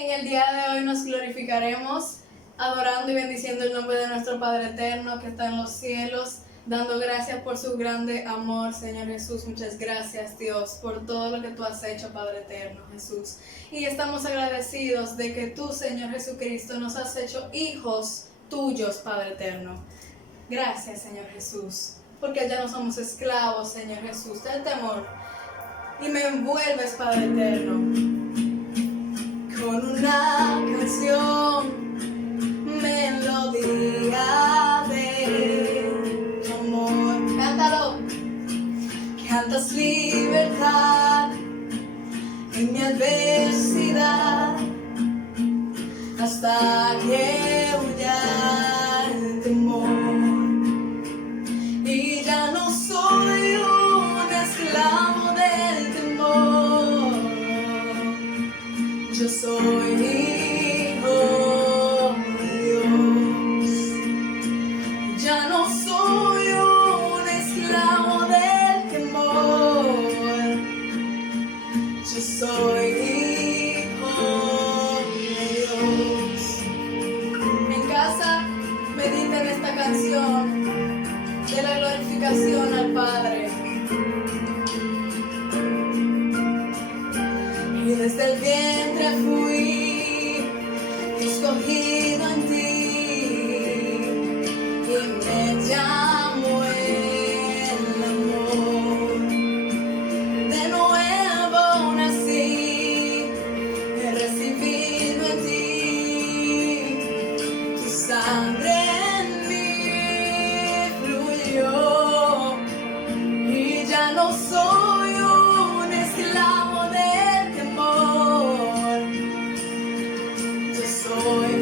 En el día de hoy nos glorificaremos adorando y bendiciendo el nombre de nuestro Padre eterno que está en los cielos, dando gracias por su grande amor, Señor Jesús. Muchas gracias, Dios, por todo lo que tú has hecho, Padre eterno, Jesús. Y estamos agradecidos de que tú, Señor Jesucristo, nos has hecho hijos tuyos, Padre eterno. Gracias, Señor Jesús, porque ya no somos esclavos, Señor Jesús, del temor. Y me envuelves, Padre eterno, con una canción, melodía de tu amor. Cántalo. Cantas libertad en mi adversidad, hasta que huya el temor. Y ya no soy un esclavo del temor, yo soy hijo de Dios. Ya no soy un esclavo del temor, yo soy hijo de Dios. En casa mediten esta canción de la glorificación al Padre. Y desde el vientre fui escogido en ti, y me llamo el amor. De nuevo nací, he recibido en ti tu sangre en mí fluyó, y ya no soy un esclavo del temor, yo soy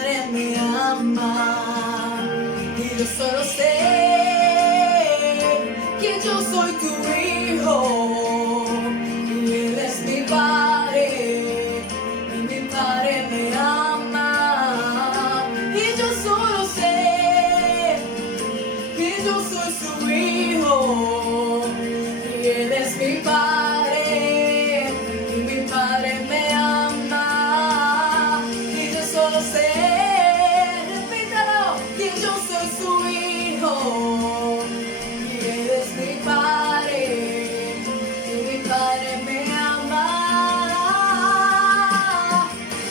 Padre me ama. Y yo solo sé que yo soy tu hijo. Y Él es mi Padre. Y mi Padre me ama. Y yo solo sé que yo soy su hijo. Y Él es mi Padre. Y mi Padre me ama. Y yo solo sé, repítalo, que yo soy su hijo. Y Él es mi Padre. Y mi Padre me ama.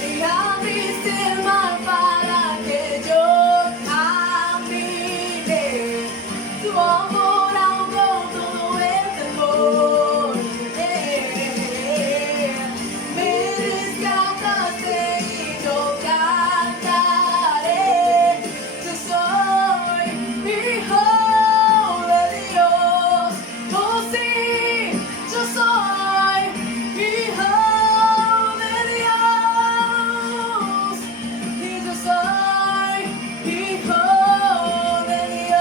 Y abriste el mar para que yo camine. Tu amor ahogó todo el temor. Me rescataste y yo cantaré. Yo soy hijo de Dios. Oh sí, yo soy hijo de Dios. Y yo soy hijo de Dios.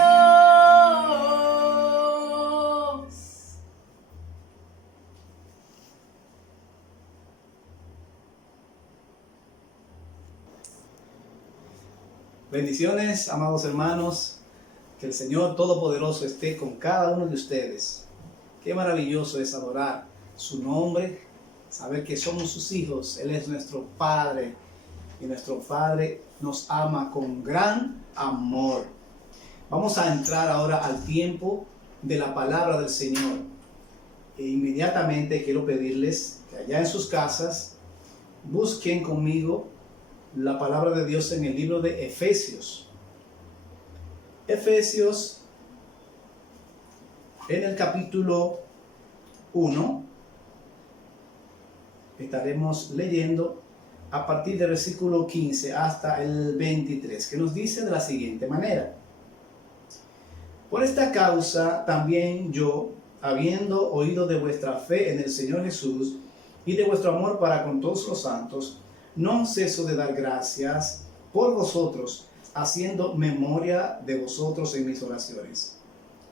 Bendiciones, amados hermanos, que el Señor Todopoderoso esté con cada uno de ustedes. Qué maravilloso es adorar su nombre, saber que somos sus hijos. Él es nuestro Padre y nuestro Padre nos ama con gran amor. Vamos a entrar ahora al tiempo de la palabra del Señor. E inmediatamente quiero pedirles que allá en sus casas busquen conmigo la palabra de Dios en el libro de Efesios. Efesios, en el capítulo 1, estaremos leyendo a partir del versículo 15 hasta el 23, que nos dice de la siguiente manera: por esta causa también yo, habiendo oído de vuestra fe en el Señor Jesús y de vuestro amor para con todos los santos, no ceso de dar gracias por vosotros, haciendo memoria de vosotros en mis oraciones,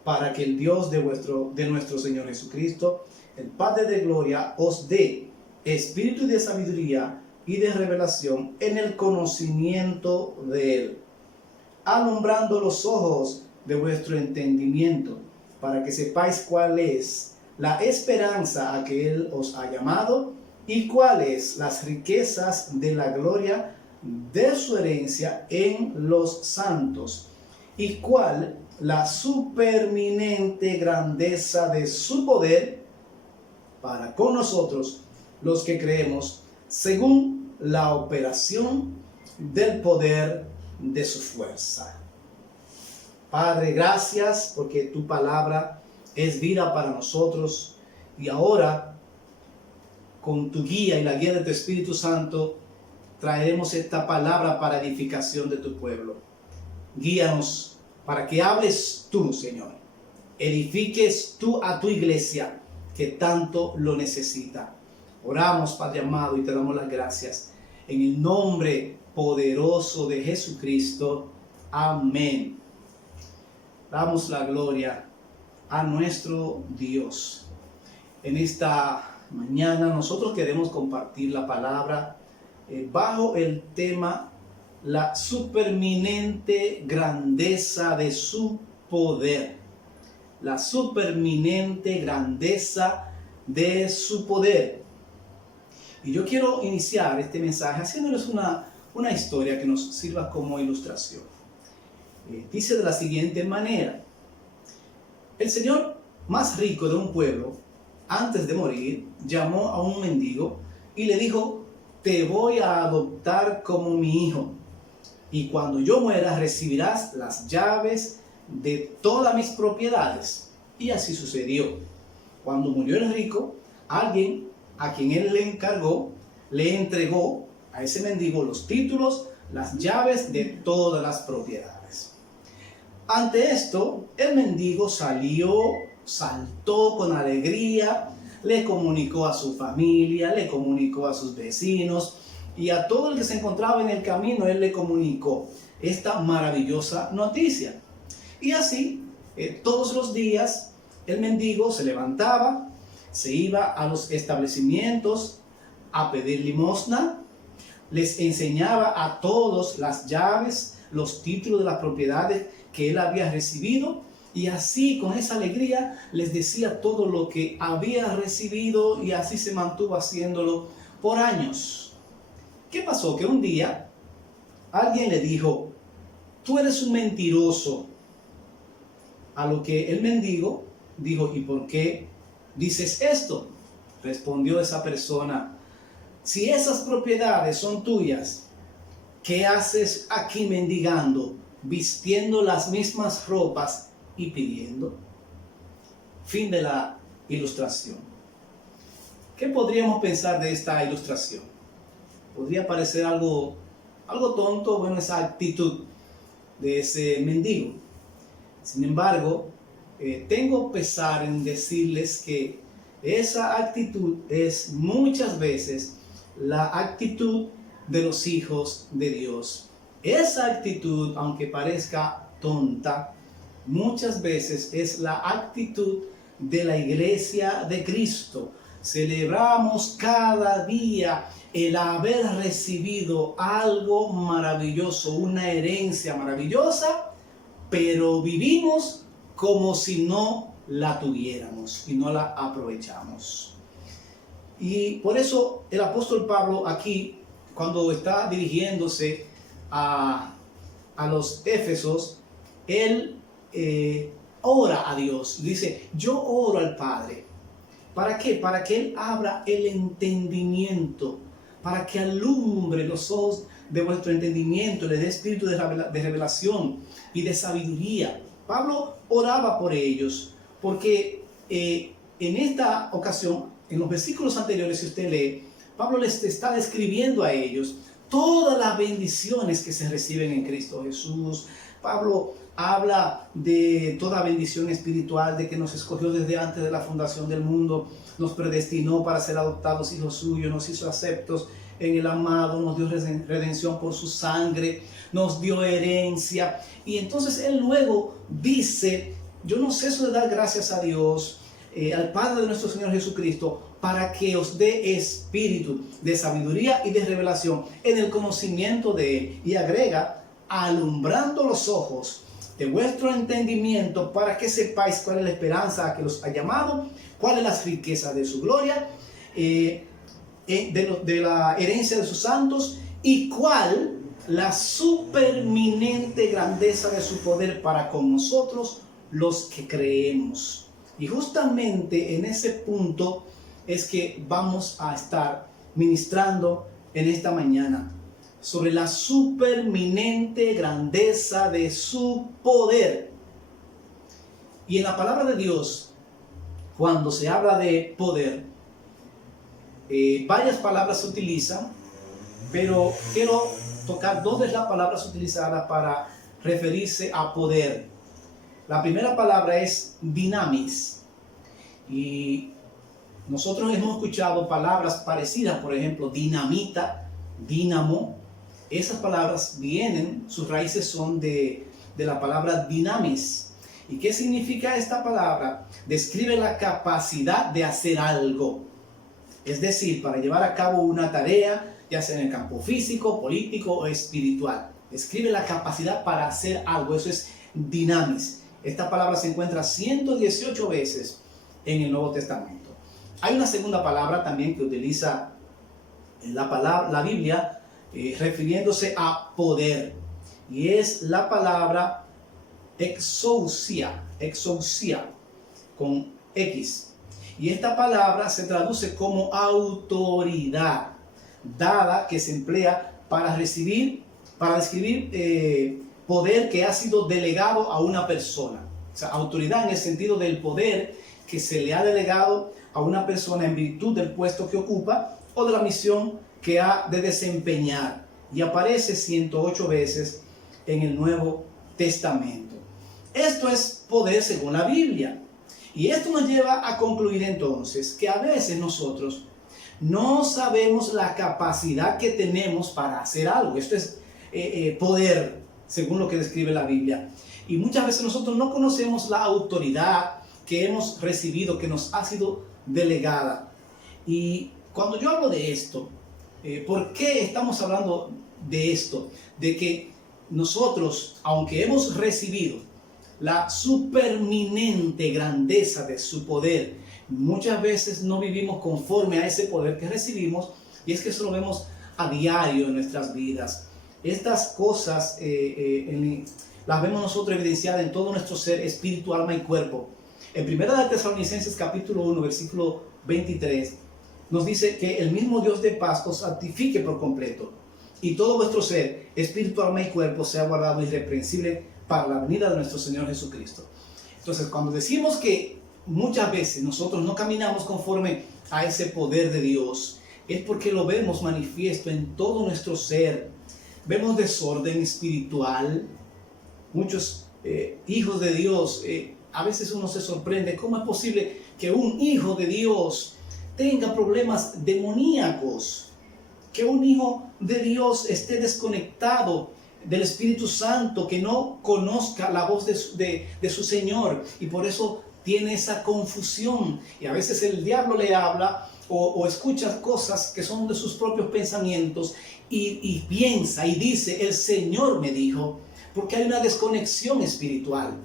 para que el Dios de nuestro Señor Jesucristo, el Padre de gloria, os dé espíritu de sabiduría y de revelación en el conocimiento de Él, alumbrando los ojos de vuestro entendimiento, para que sepáis cuál es la esperanza a que Él os ha llamado y cuáles las riquezas de la gloria de su herencia en los santos, y cuál la superminente grandeza de su poder para con nosotros los que creemos, según la operación del poder de su fuerza. Padre, gracias porque tu palabra es vida para nosotros, y ahora con tu guía y la guía de tu Espíritu Santo traeremos esta palabra para edificación de tu pueblo. Guíanos para que hables tú, Señor. Edifiques tú a tu iglesia que tanto lo necesita. Oramos, Padre amado, y te damos las gracias en el nombre poderoso de Jesucristo. Amén. Damos la gloria a nuestro Dios. En esta mañana nosotros queremos compartir la palabra bajo el tema la superminente grandeza de su poder. La superminente grandeza de su poder. Y yo quiero iniciar este mensaje haciéndoles una historia que nos sirva como ilustración. Dice de la siguiente manera: el señor más rico de un pueblo, antes de morir, llamó a un mendigo y le dijo: te voy a adoptar como mi hijo, y cuando yo muera recibirás las llaves de todas mis propiedades. Y así sucedió. Cuando murió el rico, alguien a quien él le encargó, le entregó a ese mendigo los títulos, las llaves de todas las propiedades. Ante esto, el mendigo saltó con alegría, le comunicó a su familia, le comunicó a sus vecinos y a todo el que se encontraba en el camino él le comunicó esta maravillosa noticia. Y así, todos los días, el mendigo se levantaba, se iba a los establecimientos a pedir limosna, les enseñaba a todos las llaves, los títulos de las propiedades que él había recibido, y así con esa alegría les decía todo lo que había recibido, y así se mantuvo haciéndolo por años. ¿Qué pasó? Que un día alguien le dijo: tú eres un mentiroso. A lo que el mendigo dijo: ¿y por qué dices esto? Respondió esa persona: si esas propiedades son tuyas, ¿qué haces aquí mendigando, vistiendo las mismas ropas y pidiendo? Fin de la ilustración. ¿Qué podríamos pensar de esta ilustración? Podría parecer algo tonto, bueno, esa actitud de ese mendigo. Sin embargo, tengo pesar en decirles que esa actitud es muchas veces la actitud de los hijos de Dios. Esa actitud, aunque parezca tonta, muchas veces es la actitud de la iglesia de Cristo. Celebramos cada día el haber recibido algo maravilloso, una herencia maravillosa, pero vivimos como si no la tuviéramos y no la aprovechamos. Y por eso el apóstol Pablo aquí, cuando está dirigiéndose a los Éfesos, él ora a Dios. Dice: yo oro al Padre. ¿Para qué? Para que Él abra el entendimiento, para que alumbre los ojos de vuestro entendimiento, le dé espíritu de revelación y de sabiduría. Pablo oraba por ellos, porque en esta ocasión, en los versículos anteriores, si usted lee, Pablo les está describiendo a ellos todas las bendiciones que se reciben en Cristo Jesús. Pablo habla de toda bendición espiritual, de que nos escogió desde antes de la fundación del mundo, nos predestinó para ser adoptados hijos suyos, nos hizo aceptos en el amado, nos dio redención por su sangre, nos dio herencia. Y entonces él luego dice: yo no ceso de dar gracias a Dios, al Padre de nuestro Señor Jesucristo, para que os dé espíritu de sabiduría y de revelación en el conocimiento de Él. Y agrega: alumbrando los ojos de vuestro entendimiento, para que sepáis cuál es la esperanza a que los ha llamado, cuál es la riqueza de su gloria, de la herencia de sus santos, y cuál la superminente grandeza de su poder para con nosotros los que creemos. Y justamente en ese punto es que vamos a estar ministrando en esta mañana, sobre la superminente grandeza de su poder. Y en la palabra de Dios, cuando se habla de poder, varias palabras se utilizan, pero quiero tocar dos de las palabras utilizadas para referirse a poder. La primera palabra es dinamis, y nosotros hemos escuchado palabras parecidas, por ejemplo, dinamita, dínamo. Esas palabras vienen, sus raíces son de la palabra dinamis. ¿Y qué significa esta palabra? Describe la capacidad de hacer algo. Es decir, para llevar a cabo una tarea, ya sea en el campo físico, político o espiritual. Describe la capacidad para hacer algo. Eso es dinamis. Esta palabra se encuentra 118 veces en el Nuevo Testamento. Hay una segunda palabra también que utiliza la Biblia, refiriéndose a poder, y es la palabra exousia, con X. Y esta palabra se traduce como autoridad dada, que se emplea para describir poder que ha sido delegado a una persona. O sea, autoridad en el sentido del poder que se le ha delegado a una persona en virtud del puesto que ocupa o de la misión que ha de desempeñar. Y aparece 108 veces en el Nuevo Testamento. Esto es poder según la Biblia. Y esto nos lleva a concluir entonces que a veces nosotros No sabemos la capacidad que tenemos para hacer algo. Esto es poder, según lo que describe la Biblia. Y muchas veces nosotros no conocemos la autoridad que hemos recibido, que nos ha sido delegada. Y cuando yo hablo de esto, ¿por qué estamos hablando de esto? De que nosotros, aunque hemos recibido la superminente grandeza de su poder, muchas veces no vivimos conforme a ese poder que recibimos, y es que eso lo vemos a diario en nuestras vidas. Estas cosas las vemos nosotros evidenciadas en todo nuestro ser, espíritu, alma y cuerpo. En 1 Tesalonicenses capítulo 1, versículo 23, nos dice que el mismo Dios de paz os santifique por completo, y todo vuestro ser, espíritu, alma y cuerpo, sea guardado irreprensible para la venida de nuestro Señor Jesucristo. Entonces, cuando decimos que muchas veces nosotros no caminamos conforme a ese poder de Dios, es porque lo vemos manifiesto en todo nuestro ser. Vemos desorden espiritual. Muchos hijos de Dios, a veces uno se sorprende, ¿cómo es posible que un hijo de Dios tenga problemas demoníacos? Que un hijo de Dios esté desconectado del Espíritu Santo, que no conozca la voz de su Señor, y por eso tiene esa confusión. Y a veces el diablo le habla o escucha cosas que son de sus propios pensamientos y piensa y dice, el Señor me dijo, porque hay una desconexión espiritual.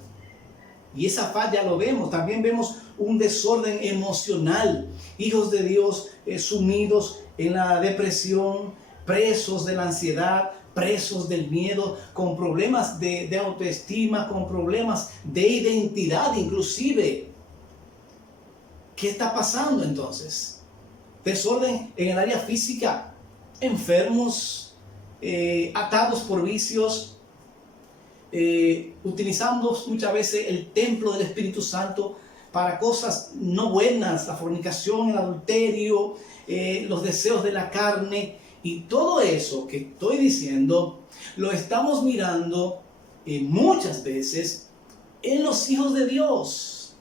Y esa falla lo vemos. También vemos un desorden emocional. Hijos de Dios sumidos en la depresión, presos de la ansiedad, presos del miedo, con problemas de autoestima, con problemas de identidad inclusive. ¿Qué está pasando entonces? Desorden en el área física, enfermos, atados por vicios, utilizando muchas veces el templo del Espíritu Santo para cosas no buenas, la fornicación, el adulterio, los deseos de la carne. Y todo eso que estoy diciendo lo estamos mirando muchas veces en los hijos de Dios.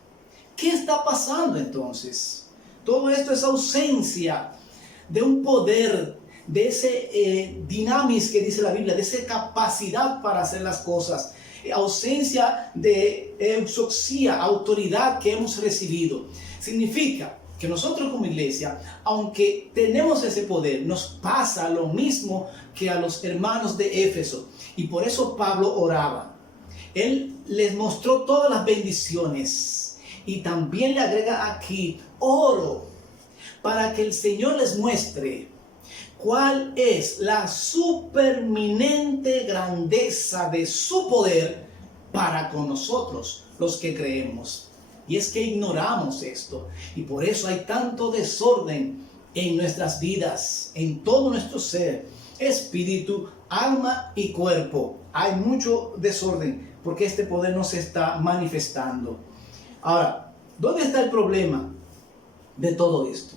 ¿Qué está pasando entonces? Todo esto es ausencia de un poder, de ese dinamis que dice la Biblia, de esa capacidad para hacer las cosas. Ausencia de euxoxía, autoridad que hemos recibido. Significa que nosotros como iglesia, aunque tenemos ese poder, nos pasa lo mismo que a los hermanos de Éfeso. Y por eso Pablo oraba. Él les mostró todas las bendiciones. Y también le agrega aquí, oro para que el Señor les muestre cuál es la superminente grandeza de su poder para con nosotros, los que creemos. Y es que ignoramos esto, y por eso hay tanto desorden en nuestras vidas, en todo nuestro ser, espíritu, alma y cuerpo. Hay mucho desorden porque este poder no se está manifestando. Ahora, ¿dónde está el problema de todo esto?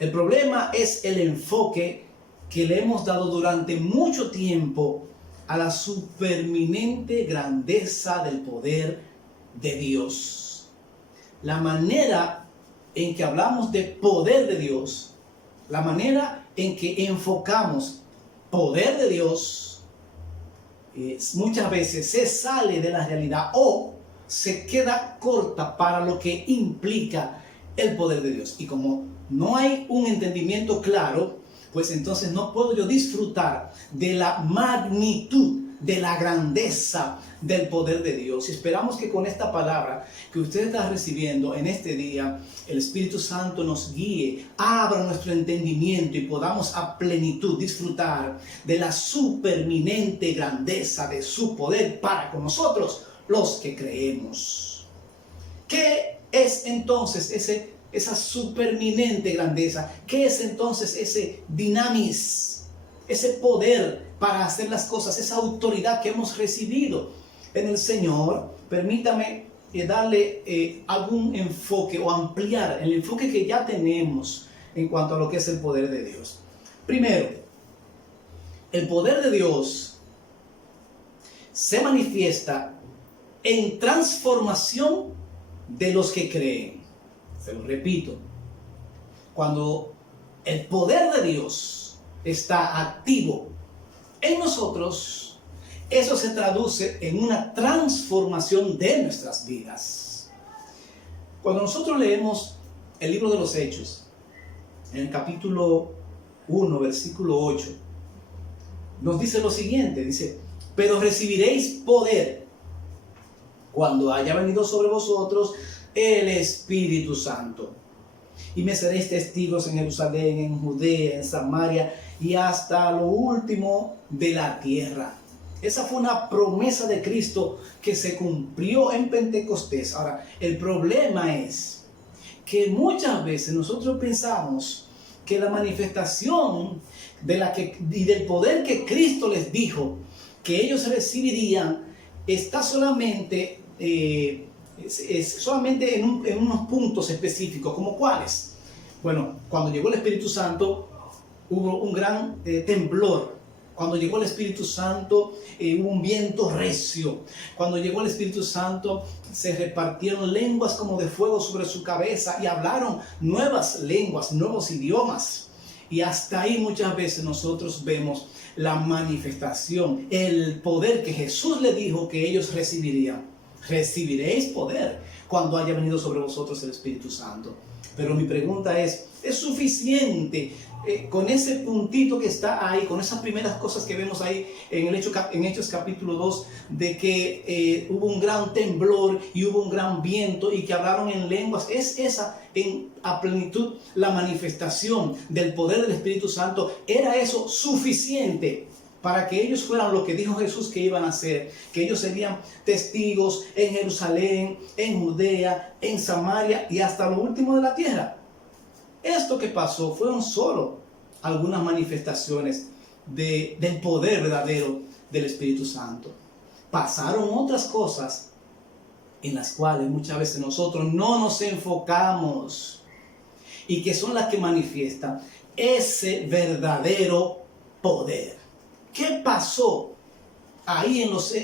El problema es el enfoque que le hemos dado durante mucho tiempo a la superminente grandeza del poder de Dios. La manera en que hablamos de poder de Dios, la manera en que enfocamos poder de Dios, muchas veces se sale de la realidad o se queda corta para lo que implica el poder de Dios. Y como no hay un entendimiento claro, pues entonces no puedo yo disfrutar de la magnitud, de la grandeza del poder de Dios. Y esperamos que con esta palabra que usted está recibiendo en este día, el Espíritu Santo nos guíe, abra nuestro entendimiento y podamos a plenitud disfrutar de la superminente grandeza de su poder para con nosotros, los que creemos. ¿Qué es entonces esa superminente grandeza? ¿Qué es entonces ese dinamis, ese poder para hacer las cosas, esa autoridad que hemos recibido en el Señor? Permítame darle algún enfoque o ampliar el enfoque que ya tenemos en cuanto a lo que es el poder de Dios. Primero, el poder de Dios se manifiesta en transformación de los que creen. Se lo repito. Cuando el poder de Dios está activo en nosotros, eso se traduce en una transformación de nuestras vidas. Cuando nosotros leemos el libro de los Hechos, en el capítulo 1, versículo 8, nos dice lo siguiente, dice: pero recibiréis poder cuando haya venido sobre vosotros el Espíritu Santo. Y me seréis testigos en Jerusalén, en Judea, en Samaria y hasta lo último de la tierra. Esa fue una promesa de Cristo que se cumplió en Pentecostés. Ahora, el problema es que muchas veces nosotros pensamos que la manifestación y del poder que Cristo les dijo que ellos recibirían está solamente solamente en unos puntos específicos. ¿Como cuáles? Bueno, cuando llegó el Espíritu Santo hubo un gran temblor. Cuando llegó el Espíritu Santo hubo un viento recio. Cuando llegó el Espíritu Santo se repartieron lenguas como de fuego sobre su cabeza y hablaron nuevas lenguas, nuevos idiomas. Y hasta ahí muchas veces nosotros vemos la manifestación, el poder que Jesús le dijo que ellos recibirían. Recibiréis poder cuando haya venido sobre vosotros el Espíritu Santo. Pero mi pregunta ¿es suficiente con ese puntito que está ahí, con esas primeras cosas que vemos ahí en Hechos capítulo 2, de que hubo un gran temblor y hubo un gran viento y que hablaron en lenguas? ¿Es esa a plenitud la manifestación del poder del Espíritu Santo? ¿Era eso suficiente para que ellos fueran lo que dijo Jesús que iban a hacer? Que ellos serían testigos en Jerusalén, en Judea, en Samaria y hasta lo último de la tierra. Esto que pasó fueron solo algunas manifestaciones del poder verdadero del Espíritu Santo. Pasaron otras cosas en las cuales muchas veces nosotros no nos enfocamos y que son las que manifiestan ese verdadero poder. ¿Qué pasó ahí en los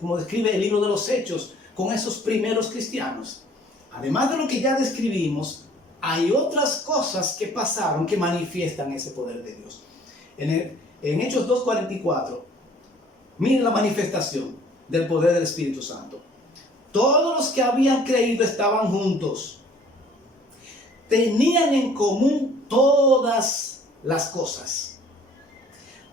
como describe el libro de los Hechos, con esos primeros cristianos? Además de lo que ya describimos, hay otras cosas que pasaron que manifiestan ese poder de Dios. En Hechos 2:44, miren la manifestación del poder del Espíritu Santo. Todos los que habían creído estaban juntos. Tenían en común todas las cosas.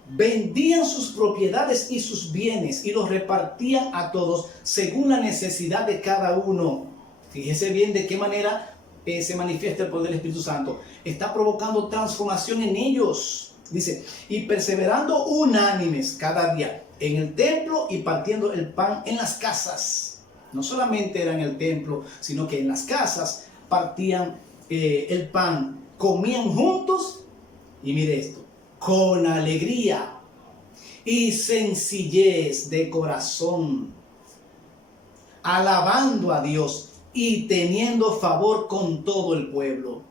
Vendían sus propiedades y sus bienes y los repartían a todos según la necesidad de cada uno. Fíjese bien de qué manera se manifiesta el poder del Espíritu Santo. Está provocando transformación en ellos. Dice, y perseverando unánimes cada día en el templo y partiendo el pan en las casas. No solamente era en el templo, sino que en las casas partían el pan, comían juntos, y mire esto, con alegría y sencillez de corazón, alabando a Dios y teniendo favor con todo el pueblo.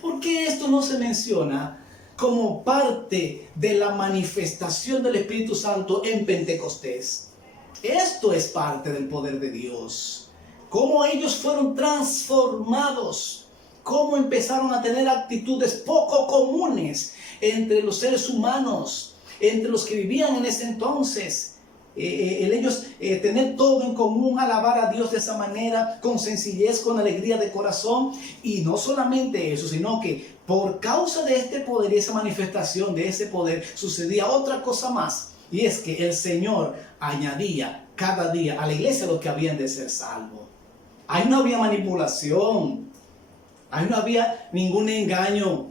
¿Por qué esto no se menciona como parte de la manifestación del Espíritu Santo en Pentecostés? Esto es parte del poder de Dios. Cómo ellos fueron transformados, cómo empezaron a tener actitudes poco comunes entre los seres humanos, entre los que vivían en ese entonces. Ellos tener todo en común, alabar a Dios de esa manera, con sencillez, con alegría de corazón. Y no solamente eso, sino que por causa de este poder y esa manifestación de ese poder, sucedía otra cosa más. Y es que el Señor añadía cada día a la iglesia los que habían de ser salvos. Ahí no había manipulación, ahí no había ningún engaño.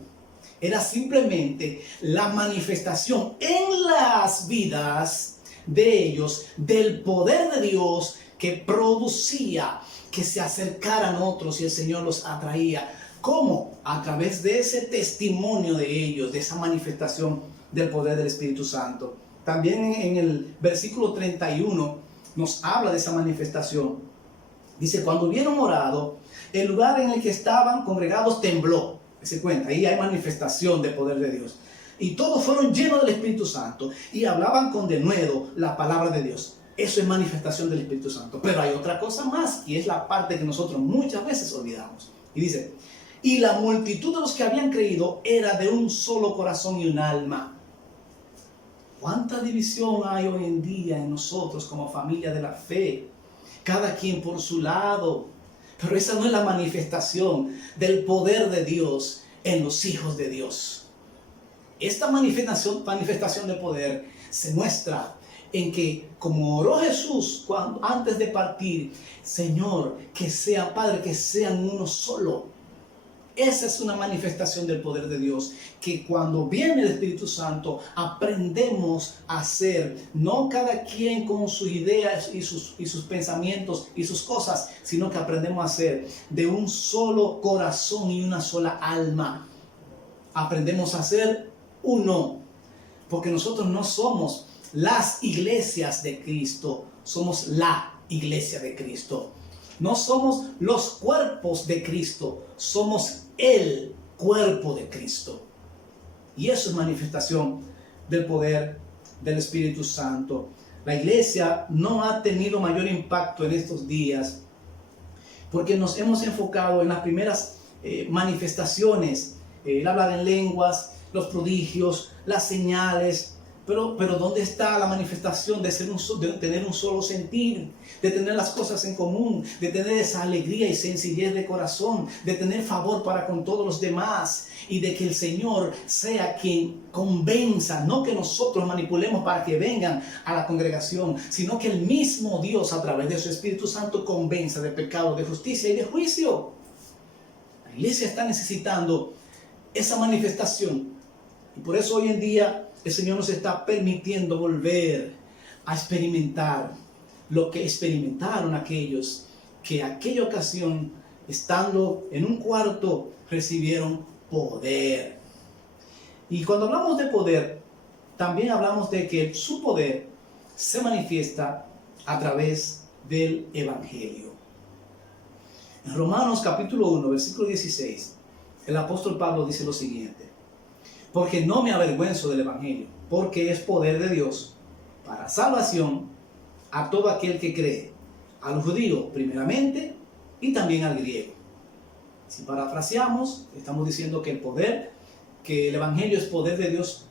Era simplemente la manifestación en las vidas de ellos del poder de Dios que producía que se acercaran otros y el Señor los atraía. ¿Cómo? A través de ese testimonio de ellos, de esa manifestación del poder del Espíritu Santo. También en el versículo 31 nos habla de esa manifestación. Dice, cuando hubieron orado, el lugar en el que estaban congregados tembló. Se cuenta, ahí hay manifestación del poder de Dios. Y todos fueron llenos del Espíritu Santo y hablaban con denuedo la palabra de Dios. Eso es manifestación del Espíritu Santo. Pero hay otra cosa más, y es la parte que nosotros muchas veces olvidamos. Y dice, y la multitud de los que habían creído era de un solo corazón y un alma. ¿Cuánta división hay hoy en día en nosotros como familia de la fe? Cada quien por su lado. Pero esa no es la manifestación del poder de Dios en los hijos de Dios. Esta manifestación de poder se muestra en que, como oró Jesús antes de partir, Señor, que sean, Padre, que sean uno solo. Esa es una manifestación del poder de Dios, que cuando viene el Espíritu Santo aprendemos a hacer, no cada quien con sus ideas y sus pensamientos y sus cosas, sino que aprendemos a hacer de un solo corazón y una sola alma. Aprendemos a ser uno, porque nosotros no somos las iglesias de Cristo, somos la iglesia de Cristo. No somos los cuerpos de Cristo, somos el cuerpo de Cristo. Y eso es manifestación del poder del Espíritu Santo. La iglesia no ha tenido mayor impacto en estos días porque nos hemos enfocado en las primeras manifestaciones, el hablar en lenguas, los prodigios, las señales. Pero ¿dónde está la manifestación de tener un solo sentir, de tener las cosas en común, de tener esa alegría y sencillez de corazón, de tener favor para con todos los demás y de que el Señor sea quien convenza, no que nosotros manipulemos para que vengan a la congregación, sino que el mismo Dios a través de su Espíritu Santo convenza de pecado, de justicia y de juicio? La iglesia está necesitando esa manifestación y por eso hoy en día el Señor nos está permitiendo volver a experimentar lo que experimentaron aquellos que aquella ocasión, estando en un cuarto, recibieron poder. Y cuando hablamos de poder, también hablamos de que su poder se manifiesta a través del Evangelio. En Romanos capítulo 1, versículo 16, el apóstol Pablo dice lo siguiente: porque no me avergüenzo del Evangelio, porque es poder de Dios para salvación a todo aquel que cree, al judío primeramente y también al griego. Si parafraseamos, estamos diciendo que el Evangelio es poder de Dios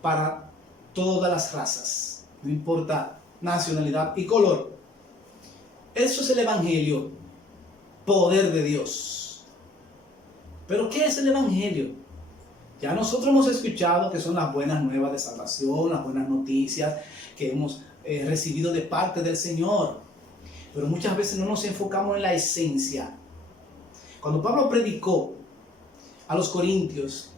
para todas las razas, no importa nacionalidad y color. Eso es el Evangelio, poder de Dios. ¿Pero qué es el Evangelio? Ya nosotros hemos escuchado que son las buenas nuevas de salvación, las buenas noticias que hemos recibido de parte del Señor. Pero muchas veces no nos enfocamos en la esencia. Cuando Pablo predicó a los corintios,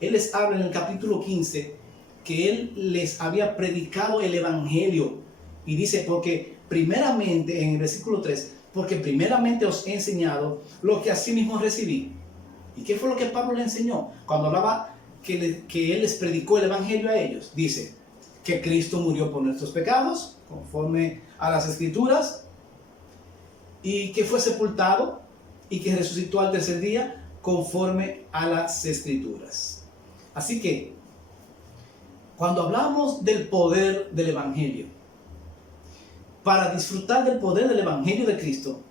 él les habla en el capítulo 15 que él les había predicado el Evangelio. Y dice, porque primeramente, en el versículo 3, porque primeramente os he enseñado lo que asimismo recibí. ¿Y qué fue lo que Pablo le enseñó? Cuando hablaba que él les predicó el Evangelio a ellos, dice que Cristo murió por nuestros pecados, conforme a las Escrituras, y que fue sepultado y que resucitó al tercer día, conforme a las Escrituras. Así que, cuando hablamos del poder del Evangelio, para disfrutar del poder del Evangelio de Cristo,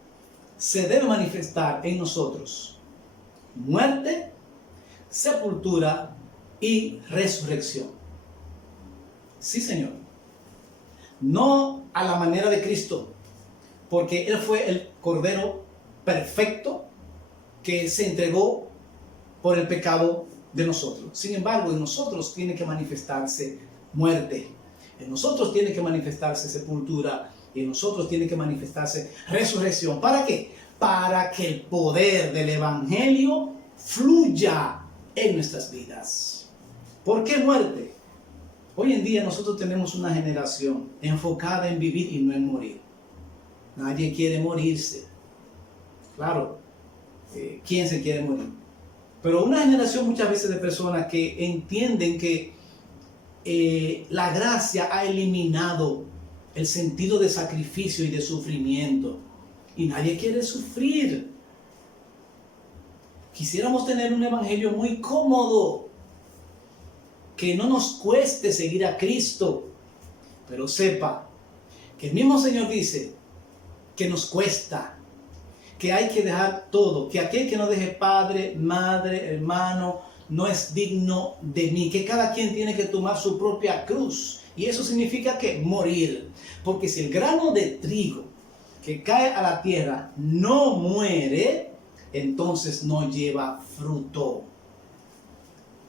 se debe manifestar en nosotros muerte, sepultura y resurrección. Sí, Señor. No a la manera de Cristo, porque Él fue el Cordero perfecto que se entregó por el pecado de nosotros. Sin embargo, en nosotros tiene que manifestarse muerte, en nosotros tiene que manifestarse sepultura y en nosotros tiene que manifestarse resurrección. ¿Para qué? Para que el poder del Evangelio fluya en nuestras vidas. ¿Por qué muerte? Hoy en día nosotros tenemos una generación enfocada en vivir y no en morir. Nadie quiere morirse. Claro, ¿quién se quiere morir? Pero una generación muchas veces de personas que entienden que la gracia ha eliminado el sentido de sacrificio y de sufrimiento. Y nadie quiere sufrir. Quisiéramos tener un evangelio muy cómodo, que no nos cueste seguir a Cristo, pero sepa que el mismo Señor dice que nos cuesta, que hay que dejar todo, que aquel que no deje padre, madre, hermano, no es digno de mí, que cada quien tiene que tomar su propia cruz. Y eso significa que morir. Porque si el grano de trigo que cae a la tierra no muere, entonces no lleva fruto.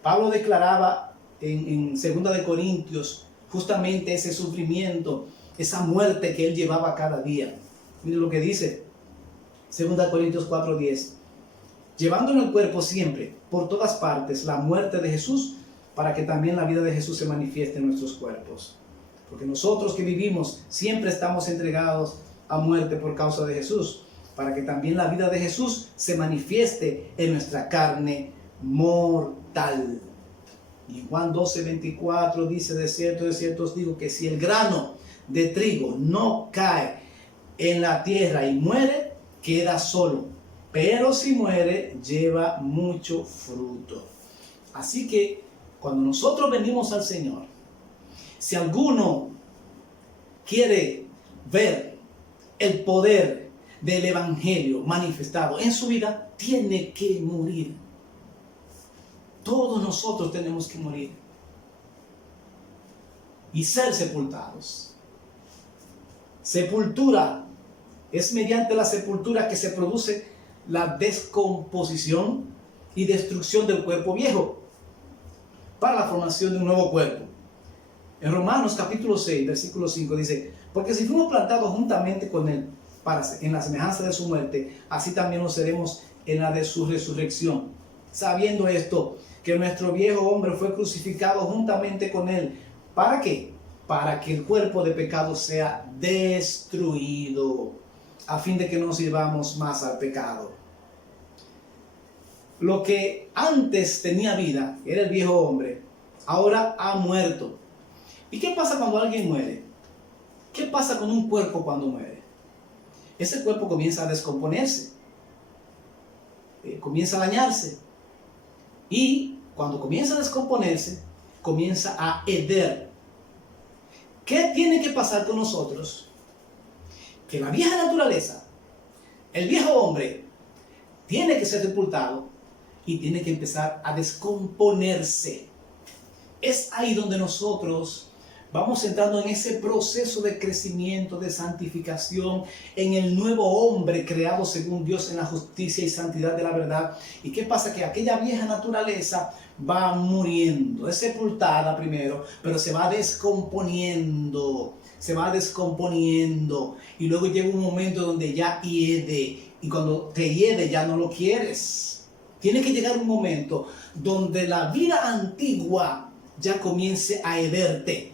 Pablo declaraba en 2 de Corintios justamente ese sufrimiento, esa muerte que él llevaba cada día. Mire lo que dice 2 Corintios 4:10. Llevando en el cuerpo siempre, por todas partes, la muerte de Jesús, para que también la vida de Jesús se manifieste en nuestros cuerpos. Porque nosotros que vivimos siempre estamos entregados a muerte por causa de Jesús, para que también la vida de Jesús se manifieste en nuestra carne mortal. Y en Juan 12:24 dice: de cierto os digo que si el grano de trigo no cae en la tierra y muere, queda solo, pero si muere, lleva mucho fruto. Así que cuando nosotros venimos al Señor, si alguno quiere ver el poder del Evangelio manifestado en su vida, tiene que morir. Todos nosotros tenemos que morir y ser sepultados. Sepultura es mediante la sepultura que se produce la descomposición y destrucción del cuerpo viejo para la formación de un nuevo cuerpo. En Romanos capítulo 6, versículo 5 dice: porque si fuimos plantados juntamente con él en la semejanza de su muerte, así también lo seremos en la de su resurrección. Sabiendo esto, que nuestro viejo hombre fue crucificado juntamente con él. ¿Para qué? Para que el cuerpo de pecado sea destruido, a fin de que no sirvamos más al pecado. Lo que antes tenía vida, era el viejo hombre, ahora ha muerto. ¿Y qué pasa cuando alguien muere? ¿Qué pasa con un cuerpo cuando muere? Ese cuerpo comienza a descomponerse, comienza a dañarse. Y cuando comienza a descomponerse, comienza a heder. ¿Qué tiene que pasar con nosotros? Que la vieja naturaleza, el viejo hombre, tiene que ser sepultado y tiene que empezar a descomponerse. Es ahí donde nosotros vamos entrando en ese proceso de crecimiento, de santificación, en el nuevo hombre creado según Dios en la justicia y santidad de la verdad. ¿Y qué pasa? Que aquella vieja naturaleza va muriendo, es sepultada primero, pero se va descomponiendo, y luego llega un momento donde ya hiede, y cuando te hiede ya no lo quieres. Tiene que llegar un momento donde la vida antigua ya comience a hederte,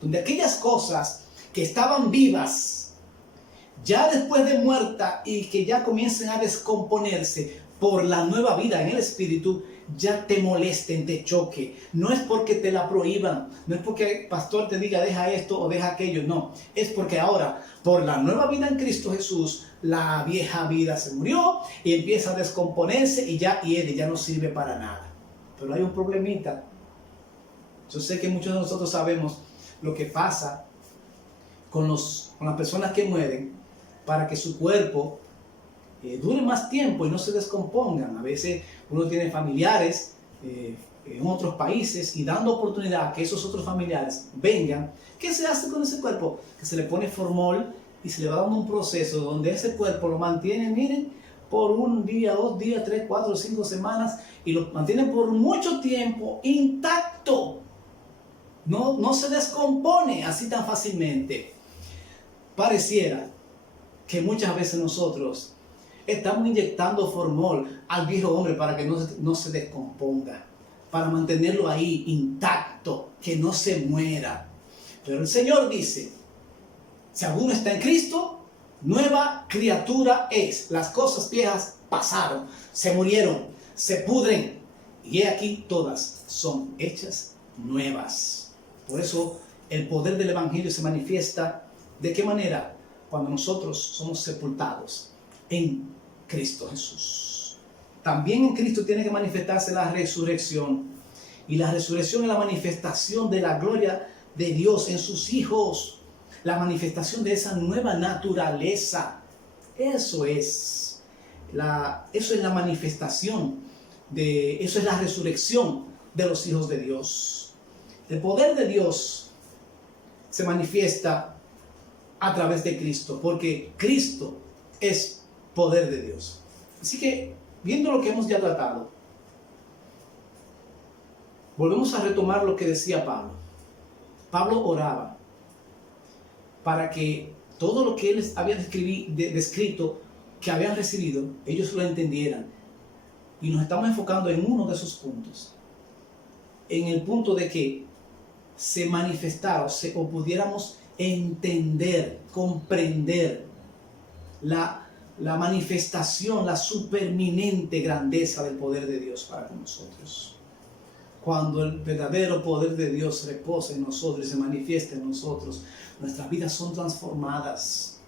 donde aquellas cosas que estaban vivas, ya después de muerta y que ya comiencen a descomponerse por la nueva vida en el Espíritu, ya te molesten, te choque. No es porque te la prohíban, no es porque el pastor te diga deja esto o deja aquello, no. Es porque ahora, por la nueva vida en Cristo Jesús, la vieja vida se murió y empieza a descomponerse y ya hiede, ya no sirve para nada. Pero hay un problemita. Yo sé que muchos de nosotros sabemos lo que pasa con las personas que mueren para que su cuerpo dure más tiempo y no se descompongan. A veces uno tiene familiares en otros países y dando oportunidad a que esos otros familiares vengan. ¿Qué se hace con ese cuerpo? Que se le pone formol y se le va dando un proceso donde ese cuerpo lo mantiene, miren, por un día, 2 días, 3, 4, 5 semanas, y lo mantiene por mucho tiempo intacto. No se descompone así tan fácilmente. Pareciera que muchas veces nosotros estamos inyectando formol al viejo hombre para que no se descomponga, para mantenerlo ahí intacto, que no se muera. Pero el Señor dice: si alguno está en Cristo, nueva criatura es. Las cosas viejas pasaron, se murieron, se pudren, y he aquí todas son hechas nuevas. Por eso el poder del Evangelio se manifiesta. ¿De qué manera? Cuando nosotros somos sepultados en Cristo Jesús. También en Cristo tiene que manifestarse la resurrección. Y la resurrección es la manifestación de la gloria de Dios en sus hijos. La manifestación de esa nueva naturaleza Eso es la manifestación eso es la resurrección de los hijos de Dios. El poder de Dios se manifiesta a través de Cristo, porque Cristo es poder de Dios. Así que, viendo lo que hemos ya tratado, volvemos a retomar lo que decía Pablo. Pablo oraba para que todo lo que él había descrito, que habían recibido, ellos lo entendieran. Y nos estamos enfocando en uno de esos puntos. En el punto de que se manifestara o pudiéramos entender, comprender la manifestación, la superminente grandeza del poder de Dios para con nosotros. Cuando el verdadero poder de Dios reposa en nosotros y se manifiesta en nosotros, nuestras vidas son transformadas.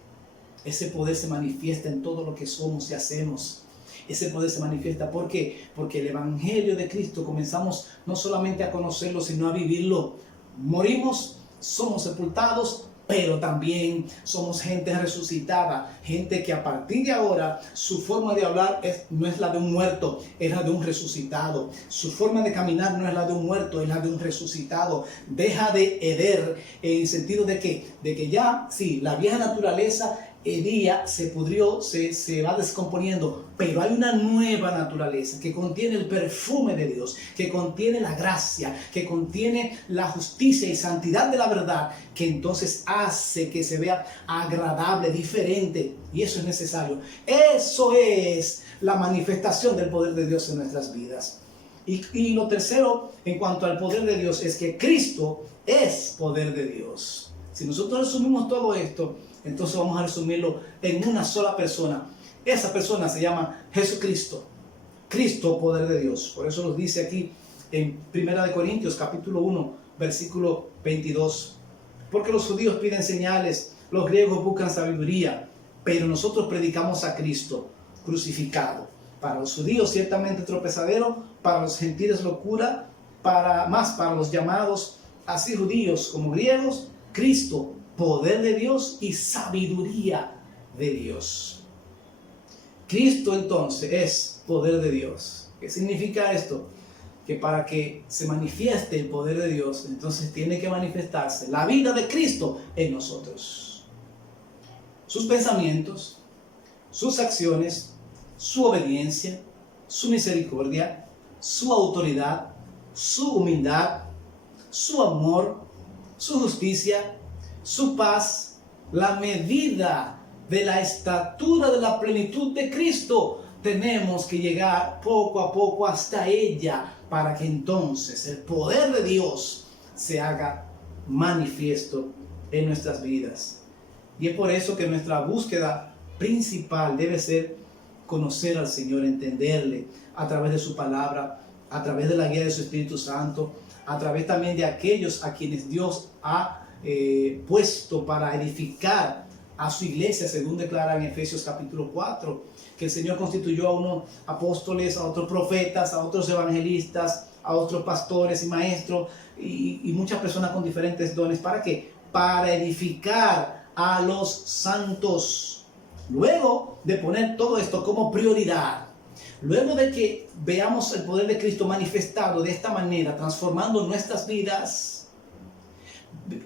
Ese poder se manifiesta en todo lo que somos y hacemos. Ese poder se manifiesta, ¿por qué? Porque el Evangelio de Cristo comenzamos no solamente a conocerlo, sino a vivirlo. Morimos, somos sepultados, pero también somos gente resucitada, gente que a partir de ahora su forma de hablar no es la de un muerto, es la de un resucitado. Su forma de caminar no es la de un muerto, es la de un resucitado. Deja de heder en el sentido de que ya, sí, la vieja naturaleza herida, se pudrió, se va descomponiendo, pero hay una nueva naturaleza que contiene el perfume de Dios, que contiene la gracia, que contiene la justicia y santidad de la verdad, que entonces hace que se vea agradable, diferente, y eso es necesario. Eso es la manifestación del poder de Dios en nuestras vidas. Y lo tercero, en cuanto al poder de Dios, es que Cristo es poder de Dios. Si nosotros resumimos todo esto, entonces vamos a resumirlo en una sola persona. Esa persona se llama Jesucristo. Cristo, poder de Dios. Por eso nos dice aquí en 1 Corintios capítulo 1, versículo 22. Porque los judíos piden señales, los griegos buscan sabiduría, pero nosotros predicamos a Cristo crucificado. Para los judíos ciertamente tropezadero, para los gentiles locura, para los llamados, así judíos como griegos, Cristo, poder de Dios y sabiduría de Dios. Cristo entonces es poder de Dios. ¿Qué significa esto? Que para que se manifieste el poder de Dios, entonces tiene que manifestarse la vida de Cristo en nosotros. Sus pensamientos, sus acciones, su obediencia, su misericordia, su autoridad, su humildad, su amor, su justicia, su paz, la medida de la estatura de la plenitud de Cristo. Tenemos que llegar poco a poco hasta ella para que entonces el poder de Dios se haga manifiesto en nuestras vidas. Y es por eso que nuestra búsqueda principal debe ser conocer al Señor, entenderle a través de su palabra, a través de la guía de su Espíritu Santo, a través también de aquellos a quienes Dios ha puesto para edificar a su iglesia, según declara en Efesios capítulo 4, que el Señor constituyó a unos apóstoles, a otros profetas, a otros evangelistas, a otros pastores y maestros y muchas personas con diferentes dones. ¿Para qué? Para edificar a los santos. Luego de poner todo esto como prioridad, luego de que veamos el poder de Cristo manifestado de esta manera, transformando nuestras vidas,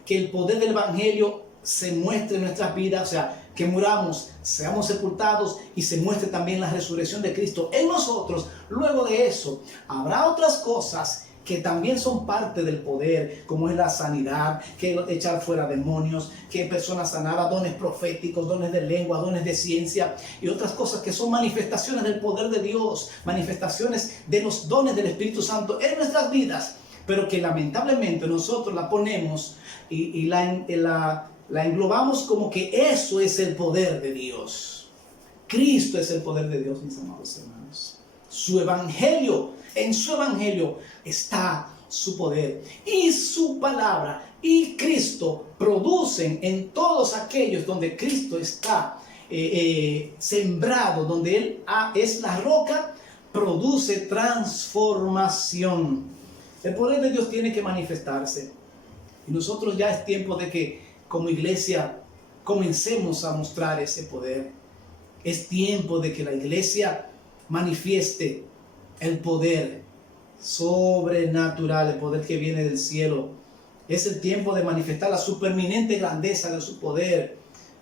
que el poder del Evangelio se muestre en nuestras vidas, o sea, que muramos, seamos sepultados y se muestre también la resurrección de Cristo en nosotros. Luego de eso, habrá otras cosas que también son parte del poder, como es la sanidad, que echar fuera demonios, que personas sanadas, dones proféticos, dones de lengua, dones de ciencia y otras cosas que son manifestaciones del poder de Dios, manifestaciones de los dones del Espíritu Santo en nuestras vidas, pero que lamentablemente nosotros la ponemos y la englobamos como que eso es el poder de Dios. Cristo es el poder de Dios, mis amados hermanos. Su evangelio, en su evangelio está su poder y su palabra y Cristo producen en todos aquellos donde Cristo está sembrado, donde Él es la roca, produce transformación. El poder de Dios tiene que manifestarse y nosotros ya es tiempo de que como iglesia comencemos a mostrar ese poder. Es tiempo de que la iglesia manifieste el poder sobrenatural, el poder que viene del cielo. Es el tiempo de manifestar la supereminente grandeza de su poder.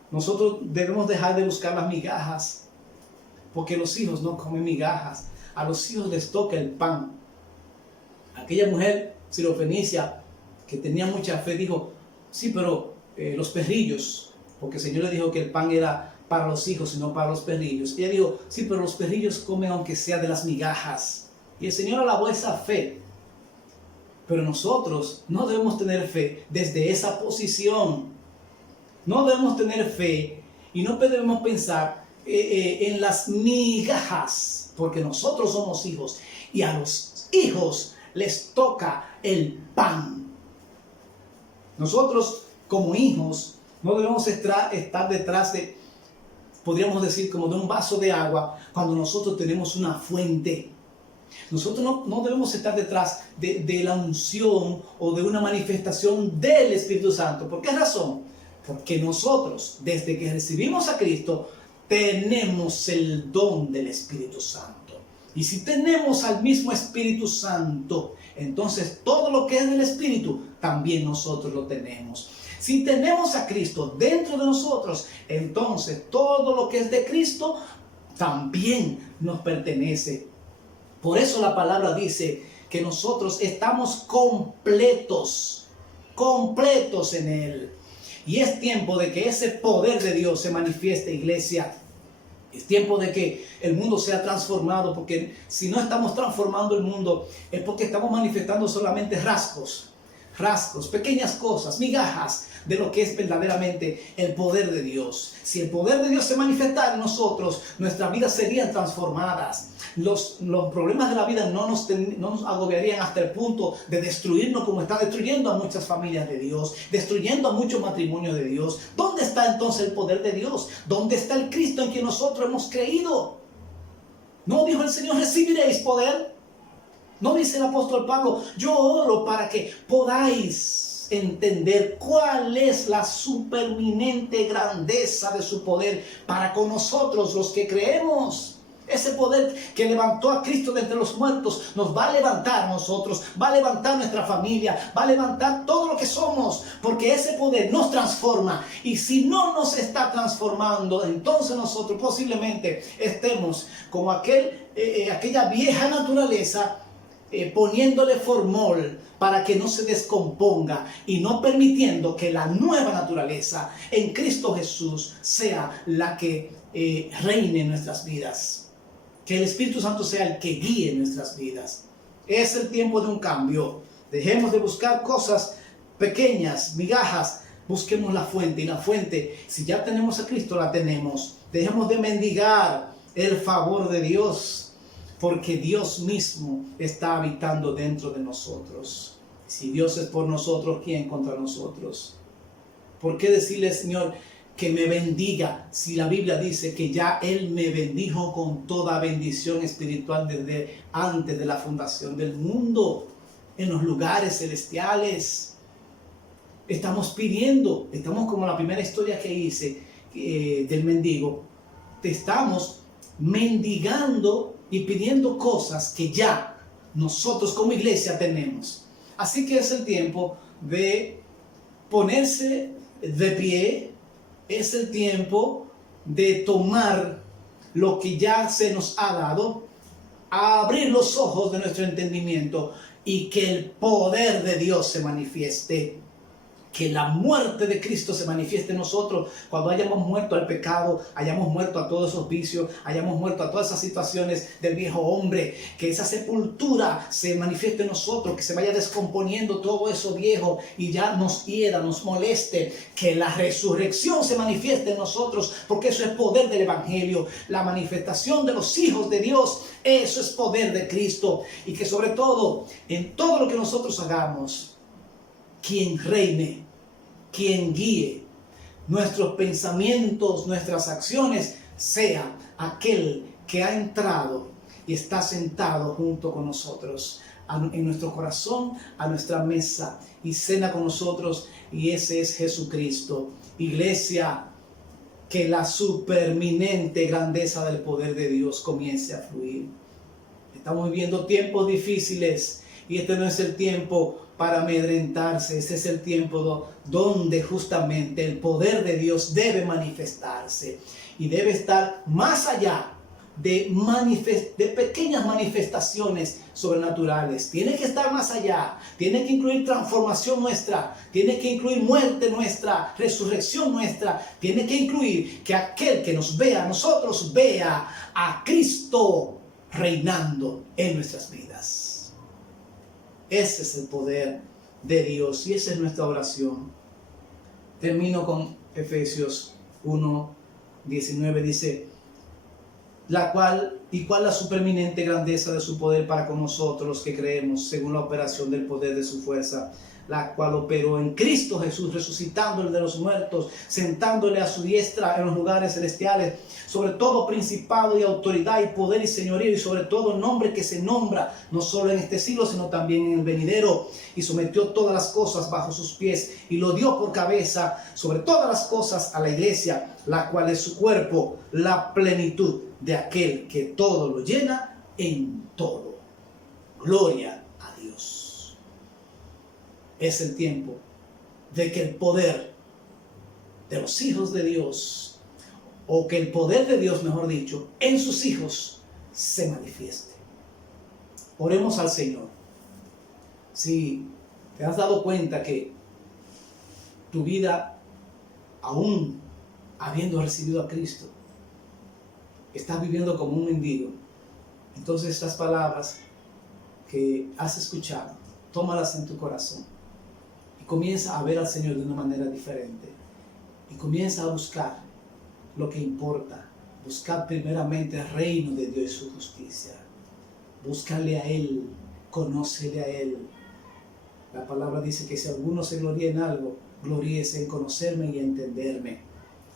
Nosotros debemos dejar de buscar las migajas, porque los hijos no comen migajas. A los hijos les toca el pan. Aquella mujer sirofenicia que tenía mucha fe dijo, sí, pero los perrillos, porque el Señor le dijo que el pan era para los hijos y no para los perrillos. Ella dijo, sí, pero los perrillos comen aunque sea de las migajas. Y el Señor alabó esa fe. Pero nosotros no debemos tener fe desde esa posición. No debemos tener fe y no debemos pensar en las migajas, porque nosotros somos hijos y a los hijos les toca el pan. Nosotros como hijos no debemos estar detrás de, podríamos decir, como de un vaso de agua cuando nosotros tenemos una fuente. Nosotros no debemos estar detrás de la unción o de una manifestación del Espíritu Santo. ¿Por qué razón? Porque nosotros, desde que recibimos a Cristo, tenemos el don del Espíritu Santo. Y si tenemos al mismo Espíritu Santo, entonces todo lo que es del Espíritu, también nosotros lo tenemos. Si tenemos a Cristo dentro de nosotros, entonces todo lo que es de Cristo también nos pertenece. Por eso la palabra dice que nosotros estamos completos en Él. Y es tiempo de que ese poder de Dios se manifieste, iglesia. Es tiempo de que el mundo sea transformado, porque si no estamos transformando el mundo, es porque estamos manifestando solamente rasgos, pequeñas cosas, migajas de lo que es verdaderamente el poder de Dios. Si el poder de Dios se manifestara en nosotros, nuestras vidas serían transformadas. Los problemas de la vida no nos agobiarían hasta el punto de destruirnos como está destruyendo a muchas familias de Dios, destruyendo a muchos matrimonios de Dios. ¿Dónde está entonces el poder de Dios? ¿Dónde está el Cristo en quien nosotros hemos creído? ¿No dijo el Señor, recibiréis poder? ¿No dice el apóstol Pablo, yo oro para que podáis entender cuál es la supereminente grandeza de su poder para con nosotros los que creemos? Ese poder que levantó a Cristo de entre los muertos nos va a levantar a nosotros, va a levantar nuestra familia, va a levantar todo lo que somos, porque ese poder nos transforma. Y si no nos está transformando, entonces nosotros posiblemente estemos como aquella vieja naturaleza, poniéndole formol para que no se descomponga y no permitiendo que la nueva naturaleza en Cristo Jesús sea la que reine en nuestras vidas. Que el Espíritu Santo sea el que guíe nuestras vidas. Es el tiempo de un cambio. Dejemos de buscar cosas pequeñas, migajas. Busquemos la fuente. Y la fuente, si ya tenemos a Cristo, la tenemos. Dejemos de mendigar el favor de Dios, porque Dios mismo está habitando dentro de nosotros. Si Dios es por nosotros, ¿quién contra nosotros? ¿Por qué decirle, Señor, que me bendiga, si la Biblia dice que ya Él me bendijo con toda bendición espiritual desde antes de la fundación del mundo, en los lugares celestiales? Estamos pidiendo, estamos como la primera historia que hice del mendigo, estamos mendigando y pidiendo cosas que ya nosotros como iglesia tenemos. Así que es el tiempo de ponerse de pie. Es el tiempo de tomar lo que ya se nos ha dado, a abrir los ojos de nuestro entendimiento y que el poder de Dios se manifieste. Que la muerte de Cristo se manifieste en nosotros cuando hayamos muerto al pecado, hayamos muerto a todos esos vicios, hayamos muerto a todas esas situaciones del viejo hombre. Que esa sepultura se manifieste en nosotros, que se vaya descomponiendo todo eso viejo y ya nos hiera, nos moleste. Que la resurrección se manifieste en nosotros, porque eso es poder del Evangelio. La manifestación de los hijos de Dios, eso es poder de Cristo. Y que sobre todo, en todo lo que nosotros hagamos, quien reine, quien guíe nuestros pensamientos, nuestras acciones, sea aquel que ha entrado y está sentado junto con nosotros en nuestro corazón, a nuestra mesa, y cena con nosotros, y ese es Jesucristo. Iglesia, que la superminente grandeza del poder de Dios comience a fluir. Estamos viviendo tiempos difíciles y este no es el tiempo para amedrentarse. Este es el tiempo donde justamente el poder de Dios debe manifestarse y debe estar más allá de pequeñas manifestaciones sobrenaturales. Tiene que estar más allá, tiene que incluir transformación nuestra, tiene que incluir muerte nuestra, resurrección nuestra, tiene que incluir que aquel que nos vea a nosotros vea a Cristo reinando en nuestras vidas. Ese es el poder de Dios y esa es nuestra oración. Termino con Efesios 1:19, dice: cuál la superminente grandeza de su poder para con nosotros los que creemos, según la operación del poder de su fuerza, la cual operó en Cristo Jesús, resucitándole de los muertos, sentándole a su diestra en los lugares celestiales, sobre todo principado y autoridad y poder y señorío, y sobre todo nombre que se nombra, no solo en este siglo, sino también en el venidero, y sometió todas las cosas bajo sus pies, y lo dio por cabeza sobre todas las cosas a la iglesia, la cual es su cuerpo, la plenitud de aquel que todo lo llena en todo. Gloria a Dios. Es el tiempo de que el poder de los hijos de Dios, o que el poder de Dios, mejor dicho, en sus hijos se manifieste. Oremos al Señor. Si te has dado cuenta que tu vida, aún habiendo recibido a Cristo, estás viviendo como un mendigo, entonces estas palabras que has escuchado, tómalas en tu corazón y comienza a ver al Señor de una manera diferente y comienza a buscar lo que importa. Buscar primeramente el reino de Dios y su justicia. Búscale a Él, conócele a Él. La palabra dice que si alguno se gloría en algo, gloríese en conocerme y entenderme.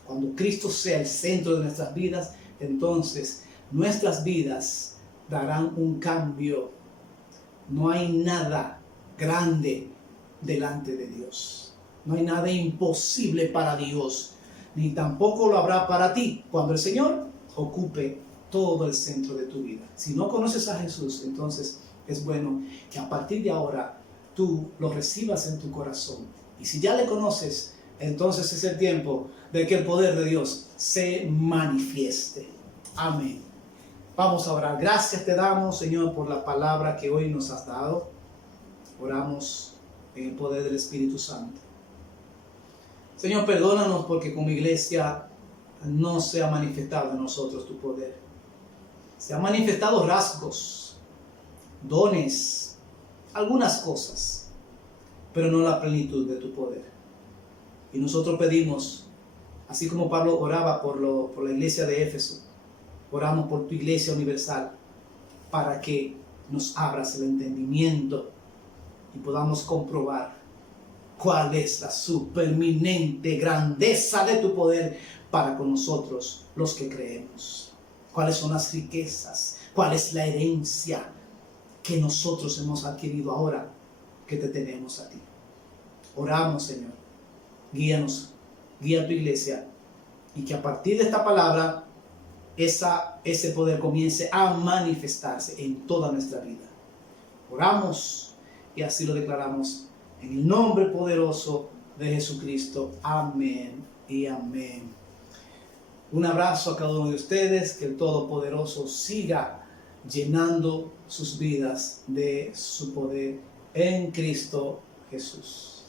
Cuando Cristo sea el centro de nuestras vidas, entonces nuestras vidas darán un cambio. No hay nada grande delante de Dios. No hay nada imposible para Dios, ni tampoco lo habrá para ti cuando el Señor ocupe todo el centro de tu vida. Si no conoces a Jesús, entonces es bueno que a partir de ahora tú lo recibas en tu corazón. Y si ya le conoces, entonces es el tiempo de que el poder de Dios se manifieste. Amén. Vamos a orar. Gracias te damos, Señor, por la palabra que hoy nos has dado. Oramos en el poder del Espíritu Santo. Señor, perdónanos porque como iglesia no se ha manifestado en nosotros tu poder. Se han manifestado rasgos, dones, algunas cosas, pero no la plenitud de tu poder. Y nosotros pedimos, así como Pablo oraba por la iglesia de Éfeso, oramos por tu iglesia universal, para que nos abras el entendimiento y podamos comprobar cuál es la superminente grandeza de tu poder para con nosotros los que creemos. Cuáles son las riquezas, cuál es la herencia que nosotros hemos adquirido ahora que te tenemos a ti. Oramos, Señor, guíanos, guía a tu iglesia y que a partir de esta palabra ese poder comience a manifestarse en toda nuestra vida. Oramos y así lo declaramos en el nombre poderoso de Jesucristo. Amén y amén. Un abrazo a cada uno de ustedes. Que el Todopoderoso siga llenando sus vidas de su poder en Cristo Jesús.